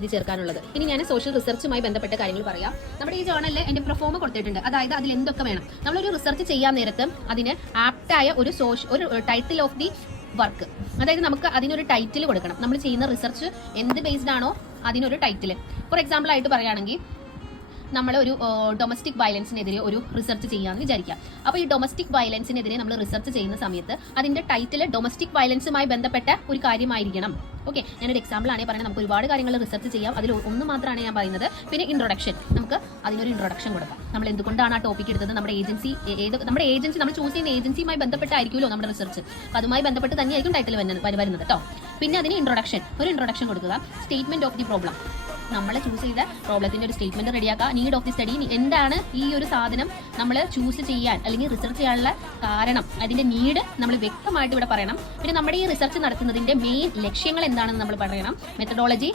ഇത് ചേർക്കാനുള്ളത്. ഇനി ഞാൻ സോഷ്യൽ റിസർച്ചുമായി ബന്ധപ്പെട്ട കാര്യങ്ങൾ പറയാം. നമ്മുടെ ഈ ജേർണലിൽ എന്റെ പ്രൊഫോമ കൊടുത്തിട്ടുണ്ട്. അതായത് അതിൽ എന്തൊക്കെ വേണം. നമ്മളൊരു റിസർച്ച് ചെയ്യാൻ നേരത്ത് അതിന് ആപ്റ്റായ ഒരു ടൈറ്റിൽ ഓഫ് ദി വർക്ക്, അതായത് നമുക്ക് അതിനൊരു ടൈറ്റിൽ കൊടുക്കണം. നമ്മൾ ചെയ്യുന്ന റിസർച്ച് എന്ത് ബേസ്ഡ് ആണോ അതിനൊരു ടൈറ്റിൽ. ഫോർ എക്സാമ്പിൾ ആയിട്ട് പറയുകയാണെങ്കിൽ നമ്മൾ ഒരു ഡൊമസ്റ്റിക് വയലൻസിനെതിരെ ഒരു റിസർച്ച് ചെയ്യാമെന്ന് വിചാരിക്കാം. അപ്പോൾ ഈ ഡൊമസ്റ്റിക് വയലൻസിനെതിരെ നമ്മൾ റിസർച്ച് ചെയ്യുന്ന സമയത്ത് അതിന്റെ ടൈറ്റിൽ ഡൊമസ്റ്റിക് വയലൻസുമായി ബന്ധപ്പെട്ട ഒരു കാര്യമായിരിക്കണം. ഓക്കെ, ഞാനൊരു എക്സാമ്പിൾ ആണ് പറയുന്നത്. നമുക്ക് ഒരുപാട് കാര്യങ്ങൾ റിസർച്ച് ചെയ്യാം. അതിൽ ഒന്ന് മാത്രമാണ് ഞാൻ പറയുന്നത്. പിന്നെ ഇൻട്രൊഡക്ഷൻ, നമുക്ക് അതിനൊരു ഇൻട്രൊഡക്ഷൻ കൊടുക്കാം. നമ്മൾ എന്തുകൊണ്ടാണ് ആ ടോപ്പിക് എടുത്തത്, നമ്മുടെ ഏജൻസി നമ്മൾ ചൂസ് ചെയ്യുന്ന ഏജൻസിയുമായി ബന്ധപ്പെട്ടായിരിക്കുമല്ലോ നമ്മുടെ റിസർച്ച്. അപ്പോൾ അതുമായി ബന്ധപ്പെട്ട് തന്നെയായിരിക്കും ടൈറ്റിൽ വരുന്നത് കേട്ടോ. പിന്നെ അതിന് ഒരു ഇൻട്രൊഡക്ഷൻ കൊടുക്കുക. സ്റ്റേറ്റ്മെന്റ് ഓഫ് ദി പ്രോബ്ലം, നമ്മൾ ചൂസ് ചെയ്ത പ്രോബ്ലത്തിന്റെ ഒരു സ്റ്റേറ്റ്മെന്റ് റെഡിയാക്കുക. നീഡ് ഓഫ് ദി സ്റ്റഡി, എന്താണ് ഈ ഒരു സാധനം നമ്മൾ ചൂസ് ചെയ്യാൻ അല്ലെങ്കിൽ റിസർച്ച് ചെയ്യാനുള്ള കാരണം, അതിന്റെ നീഡ് നമ്മൾ വ്യക്തമായിട്ട് ഇവിടെ പറയണം. പിന്നെ നമ്മുടെ ഈ റിസർച്ച് നടത്തുന്നതിന്റെ മെയിൻ ലക്ഷ്യങ്ങൾ എന്താണെന്ന് നമ്മൾ പറയണം. മെത്തഡോളജി,